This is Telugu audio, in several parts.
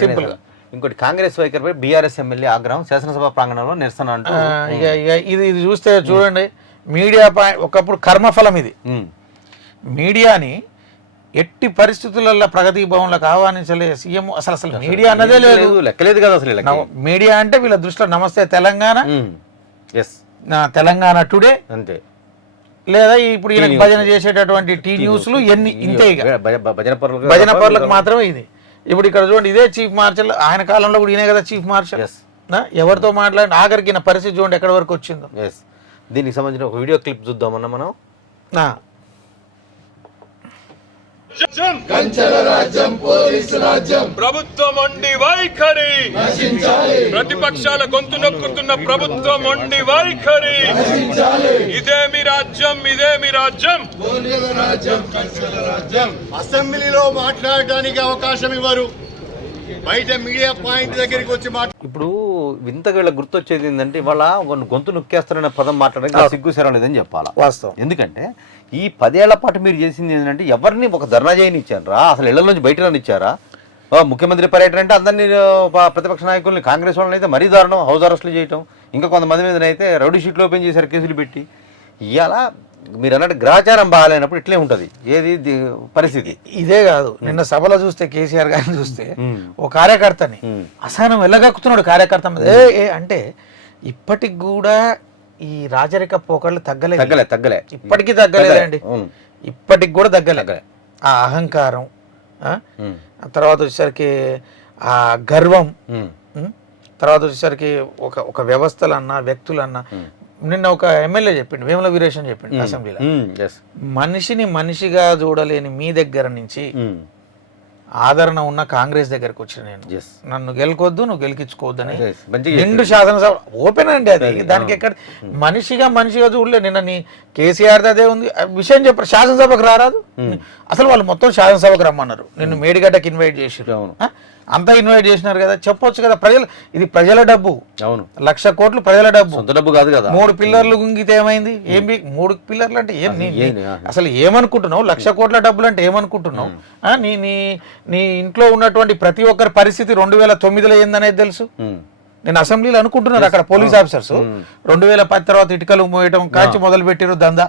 సింపుల్ గా. ఇంకోటి కాంగ్రెస్ వైఖరిపై బీఆర్ఎస్ ఎమ్మెల్యే ఆగ్రహం, శాసనసభ ప్రాంగణంలో నిరసన అంటూ. ఇది చూస్తే చూడండి, మీడియా ఒకప్పుడు కర్మఫలం ఇది. మీడియాని ఎట్టి పరిస్థితులలో ప్రగతి భవన్లకు ఆహ్వానించలే సీఎం. అసలు మీడియా అన్నదే లేదు, లెక్కలేదు కదా అసలు. మీడియా అంటే వీళ్ళ దృష్టిలో నమస్తే తెలంగాణ, తెలంగాణ టుడే అంతే, లేదా ఇప్పుడు ఈయన భజన చేసేటటువంటి టీ న్యూస్లు ఎన్ని ఇంతే. భజన పరులకు మాత్రమే ఇది. ఇప్పుడు ఇక్కడ చూడండి, ఇదే చీఫ్ మార్షల్, ఆయన కాలంలో కూడా ఈయనే కదా చీఫ్ మార్షల్. ఎవరితో మాట్లాడిన ఆఖరికి ఈయన పరిస్థితి చూడండి ఎక్కడి వరకు వచ్చిందో. దీనికి సంబంధించిన ఒక వీడియో క్లిప్ చూద్దామన్నా మనం. కంచెల రాజ్యం, పోలీసు రాజ్యం, ప్రభుత్వం మొండి వైఖరి, ప్రతిపక్షాల గొంతు నొక్కుతున్న ప్రభుత్వం మొండి వైఖరి. ఇదేమి రాజ్యం, ఇదేమి రాజ్యం, పోలీసు రాజ్యం, కంచెల రాజ్యం. అసెంబ్లీలో మాట్లాడడానికి అవకాశం ఇవ్వరు, బయట మీడియా పాయింట్ దగ్గరికి వచ్చి ఇప్పుడు వింతగా వీళ్ళకి గుర్తొచ్చేది ఏంటంటే, ఇవాళ గొంతు నొక్కేస్తారనే పదం మాట్లాడడానికి సిగ్గు శరం లేదని చెప్పాలా వాస్తవం. ఎందుకంటే ఈ 10 ఏళ్ల పాటు మీరు చేసింది ఏంటంటే, ఎవరిని ఒక ధర్నా చేయనిచ్చారా, అసలు ఇళ్ల నుంచి బయట రానిచ్చారా? ముఖ్యమంత్రి పర్యటన అంటే అందరినీ ప్రతిపక్ష నాయకుల్ని, కాంగ్రెస్ వాళ్ళని అయితే మరీ దారుణం హౌస్ అరెస్టులు చేయటం, ఇంకా కొంతమంది మీద అయితే రౌడీ షీట్లు ఓపెన్ చేశారు కేసులు పెట్టి. ఇవాళ మీరు అన్నట్టు గ్రహచారం బాగాలేనప్పుడు ఇట్లే ఉంటది ఏది పరిస్థితి. ఇదే కాదు, నిన్న సభలో చూస్తే కేసీఆర్ గారిని చూస్తే ఓ కార్యకర్తని అసహనం వెళ్ళగక్కుతున్నాడు కార్యకర్త మీద. అంటే ఇప్పటికి కూడా ఈ రాజరిక పోకళ్ళు తగ్గలే, ఇప్పటికీ తగ్గలేదండి, ఇప్పటికి కూడా తగ్గలే. ఆ అహంకారం, తర్వాత వచ్చేసరికి ఆ గర్వం, తర్వాత వచ్చేసరికి ఒక వ్యవస్థలన్నా వ్యక్తులన్నా. నిన్న ఒక ఎమ్మెల్యే చెప్పిండు, వేముల వీరేశం చెప్పిండు అసెంబ్లీలో, మనిషిని మనిషిగా చూడలేని మీ దగ్గర నుంచి ఆదరణ ఉన్న కాంగ్రెస్ దగ్గరకు వచ్చిన నేను, నన్ను గెలుకొద్దు, నువ్వు గెలికించుకోవద్దని నిండు శాసనసభ ఓపెన్ అండి. అది దానికి ఎక్కడ మనిషిగా చూడలే. నిన్న నీ కేసీఆర్ అదే ఉంది విషయం చెప్పారు, శాసనసభకు రారాదు అసలు. వాళ్ళు మొత్తం శాసనసభకు రమ్మన్నారు, నిన్ను మేడిగడ్డకి ఇన్వైట్ చేసారు, అంతా ఇన్వైట్ చేసినారు కదా, చెప్పొచ్చు కదా. ఇది ప్రజల డబ్బు, 1,00,000 కోట్లు ప్రజల డబ్బు, సొంత డబ్బు కాదు కదా. 3 పిల్లర్లు గుంగితే ఏమైంది? 3 పిల్లర్లు అంటే అసలు ఏమనుకుంటున్నావు? 1,00,000 కోట్ల డబ్బులు అంటే ఏమనుకుంటున్నావు? నీ ఇంట్లో ఉన్నటువంటి ప్రతి ఒక్కరి పరిస్థితి 2009లో ఏందనేది తెలుసు. నేను అసెంబ్లీలో అనుకుంటున్నారు, అక్కడ పోలీస్ ఆఫీసర్స్ 2010 తర్వాత ఇటుకలు మోయటం కాల్చి మొదలు పెట్టారు దందా.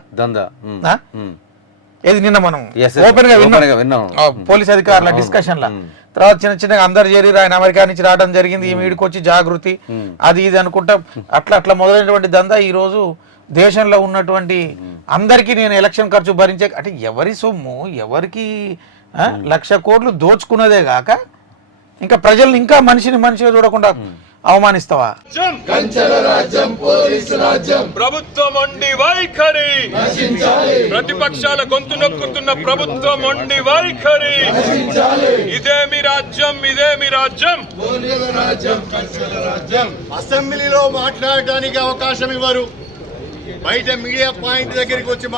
ఏది నిన్న మనం ఓపెన్ గా విన్నాం పోలీస్ అధికారుల డిస్కషన్ లా. తర్వాత చిన్నగా అందరు చేరి ఆయన అమెరికా నుంచి రావడం జరిగింది, ఈ వీడికి వచ్చి జాగృతి అది ఇది అనుకుంటా అట్లా మొదలైనటువంటి దందా ఈ రోజు దేశంలో ఉన్నటువంటి అందరికీ నేను ఎలక్షన్ ఖర్చు భరించే అంటే ఎవరి సొమ్ము ఎవరికి 1,00,000 కోట్లు దోచుకున్నదే గాక ఇంకా ప్రజల్ని ఇంకా మనిషిగా చూడకుండా అవమానిస్తావా? కంచెల రాజ్యం, పోలీసు రాజ్యం, ప్రభుత్వం మొండి వైఖరి, ప్రతిపక్షాల గొంతు నొక్కుతున్న ప్రభుత్వం మొండి వైఖరి. ఇదేమి రాజ్యం, ఇదేమి రాజ్యం, పోలీసు రాజ్యం, కంచెల రాజ్యం. అసెంబ్లీలో మాట్లాడడానికి అవకాశం ఇవ్వరు, బయట మీడియా పాయింట్ దగ్గరికి వచ్చి